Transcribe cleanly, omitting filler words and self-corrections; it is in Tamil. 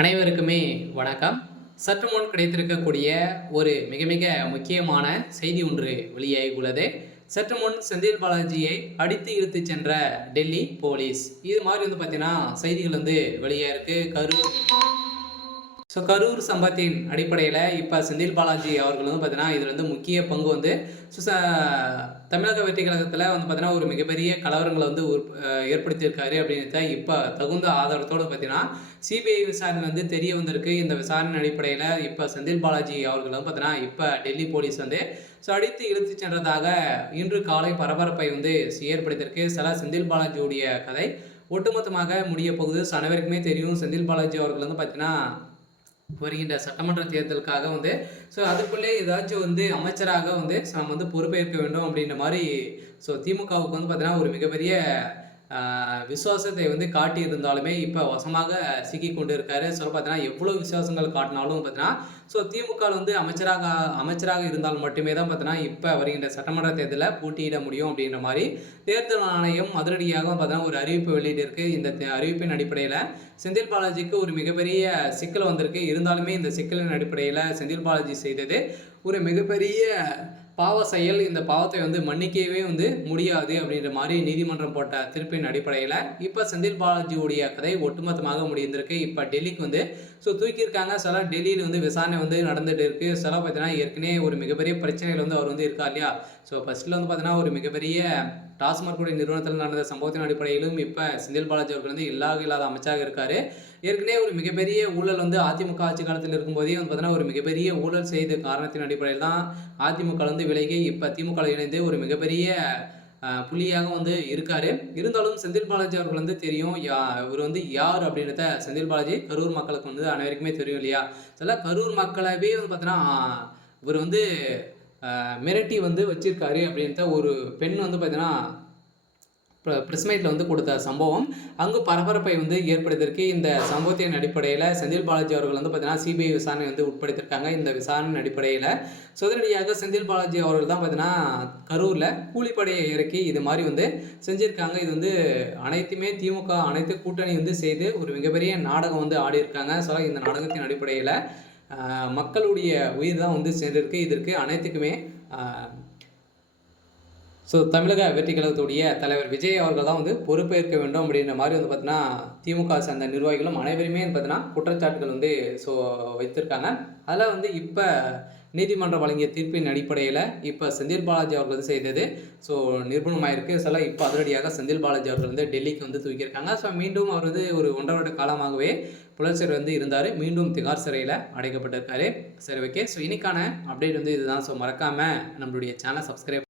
அனைவருக்குமே வணக்கம். சற்று முன் கிடைத்திருக்கக்கூடிய ஒரு மிக மிக முக்கியமான செய்தி ஒன்று வெளியாகியுள்ளது. சற்று முன் செந்தில் பாலாஜியை அடித்து இழுத்துச் சென்ற டெல்லி போலீஸ். இது மாதிரி பார்த்தீங்கன்னா செய்திகள் வெளியாயிருக்கு. கரூர் சம்பவத்தின் அடிப்படையில இப்ப செந்தில் பாலாஜி அவர்கள் பார்த்தீங்கன்னா, இதுல முக்கிய பங்கு தமிழக வெற்றி கழகத்துல பார்த்தீங்கன்னா, ஒரு மிகப்பெரிய கலவரங்கள ஏற்படுத்தியிருக்காரு அப்படின்றத இப்ப தகுந்த ஆதாரத்தோட பார்த்தீங்கன்னா, சிபிஐ விசாரணை தெரிய வந்திருக்கு. இந்த விசாரணை அடிப்படையில இப்ப செந்தில் பாலாஜி அவர்கள் பார்த்தீங்கன்னா, இப்ப டெல்லி போலீஸ் அடித்து இழுத்துச் சென்றதாக இன்று காலை பரபரப்பை ஏற்படுத்தியிருக்கு. செந்தில் பாலாஜியுடைய கதை ஒட்டுமொத்தமாக முடிய போகுது. அனைவருக்குமே தெரியும் செந்தில் பாலாஜி அவர்கள் பார்த்தீங்கன்னா வருகின்ற சட்டமன்ற தேர்தலுக்காக அதுக்குள்ளே ஏதாச்சும் அமைச்சராக நம்ம பொறுப்பேற்க வேண்டும் அப்படின்ற மாதிரி திமுகவுக்கு பார்த்தீங்கன்னா ஒரு மிகப்பெரிய விசுவாசத்தை காட்டியிருந்தாலுமே இப்போ வசமாக சிக்கி கொண்டு இருக்காரு. பார்த்தீங்கன்னா எவ்வளோ விசுவாசங்கள் காட்டினாலும் பார்த்தீங்கன்னா திமுக அமைச்சராக இருந்தால் மட்டுமே தான் பார்த்தீங்கன்னா இப்போ வருகின்ற சட்டமன்ற தேர்தலில் போட்டியிட முடியும் அப்படின்ற மாதிரி தேர்தல் ஆணையம் அதிரடியாக பார்த்தீங்கன்னா ஒரு அறிவிப்பு வெளியிட்டிருக்கு. இந்த அறிவிப்பின் அடிப்படையில் செந்தில் பாலாஜிக்கு ஒரு மிகப்பெரிய சிக்கல் வந்திருக்கு. இருந்தாலுமே இந்த சிக்கலின் அடிப்படையில் செந்தில் பாலாஜி செய்தது ஒரு மிகப்பெரிய பாவ செயல். இந்த பாவத்தை மன்னிக்கவே முடியாது அப்படின்ற மாதிரி நீதிமன்றம் போட்ட தீர்ப்பின் அடிப்படையில் இப்போ செந்தில் பாலாஜியுடைய கதை ஒட்டுமொத்தமாக முடிந்திருக்கு. இப்போ டெல்லிக்கு தூக்கியிருக்காங்க. சில டெல்லியில் விசாரணை நடந்துட்டு இருக்கு. சில பார்த்தீங்கன்னா ஏற்கனவே ஒரு மிகப்பெரிய பிரச்சனைகள் அவர் இருக்கா இல்லையா. ஃபர்ஸ்ட்ல பார்த்தீங்கன்னா ஒரு மிகப்பெரிய டாஸ்மாக் நிறுவனத்தில் நடந்த சம்பவத்தின் அடிப்படையிலும் இப்போ செந்தில் பாலாஜி அவர்கள் இல்லாத அமைச்சராக இருக்காரு. ஏற்கனவே ஒரு மிகப்பெரிய ஊழல் அதிமுக ஆட்சி காலத்தில் இருக்கும்போதே பார்த்தீங்கன்னா ஒரு மிகப்பெரிய ஊழல் செய்த காரணத்தின் அடிப்படையில் தான் அதிமுக விலகி இப்போ திமுக இணைந்து ஒரு மிகப்பெரிய புள்ளியாக இருக்காரு. இருந்தாலும் செந்தில் பாலாஜி அவர்கள் தெரியும் இவர் யார் அப்படின்றத. செந்தில் பாலாஜி கரூர் மக்களுக்கு அனைவருக்குமே தெரியும் இல்லையா. சில கரூர் மக்களவே பார்த்தீங்கன்னா இவர் மிரட்டி வச்சிருக்காரு அப்படின்ற ஒரு பெண் பார்த்தீங்கன்னா ப்ரெஸ் மீட்டில் கொடுத்த சம்பவம் அங்கு பரபரப்பை ஏற்படுத்தியிருக்கு. இந்த சம்பவத்தின் அடிப்படையில் செந்தில் பாலாஜி அவர்கள் பார்த்தீங்கன்னா சிபிஐ விசாரணை உட்படுத்தியிருக்காங்க. இந்த விசாரணையின் அடிப்படையில் உடனடியாக செந்தில் பாலாஜி அவர்கள் தான் பார்த்தீங்கன்னா கரூரில் கூலிப்படையை இறக்கி இது மாதிரி செஞ்சுருக்காங்க. இது அனைத்துமே திமுக அனைத்து கூட்டணி செய்து ஒரு மிகப்பெரிய நாடகம் ஆடியிருக்காங்க. இந்த நாடகத்தின் அடிப்படையில் மக்களுடைய உயிர் தான் சென்றிருக்கு. இதற்கு அனைத்துக்குமே தமிழக வெற்றி கழகத்துடைய தலைவர் விஜய் அவர்கள் தான் பொறுப்பேற்க வேண்டும் அப்படின்ற மாதிரி பார்த்தீங்கன்னா திமுக சார்ந்த நிர்வாகிகளும் அனைவருமே பார்த்தீங்கன்னா குற்றச்சாட்டுகள் வைத்திருக்காங்க. அதில் இப்போ நீதிமன்றம் வழங்கிய தீர்ப்பின் அடிப்படையில் இப்போ செந்தில் பாலாஜி அவர்கள் செய்தது நிரூபணமாயிருக்கு. இப்போ அதிரடியாக செந்தில் பாலாஜி அவர்கள் டெல்லிக்கு தூக்கியிருக்காங்க. மீண்டும் அவர் ஒரு 1.5 வருட காலமாகவே புலச்சர் இருந்தார். மீண்டும் திகார் சிறையில் அடைக்கப்பட்டிருக்காரு. சரி, ஓகே. இன்னைக்கான அப்டேட் இதுதான். மறக்காமல் நம்மளுடைய சேனலை சப்ஸ்கிரைப்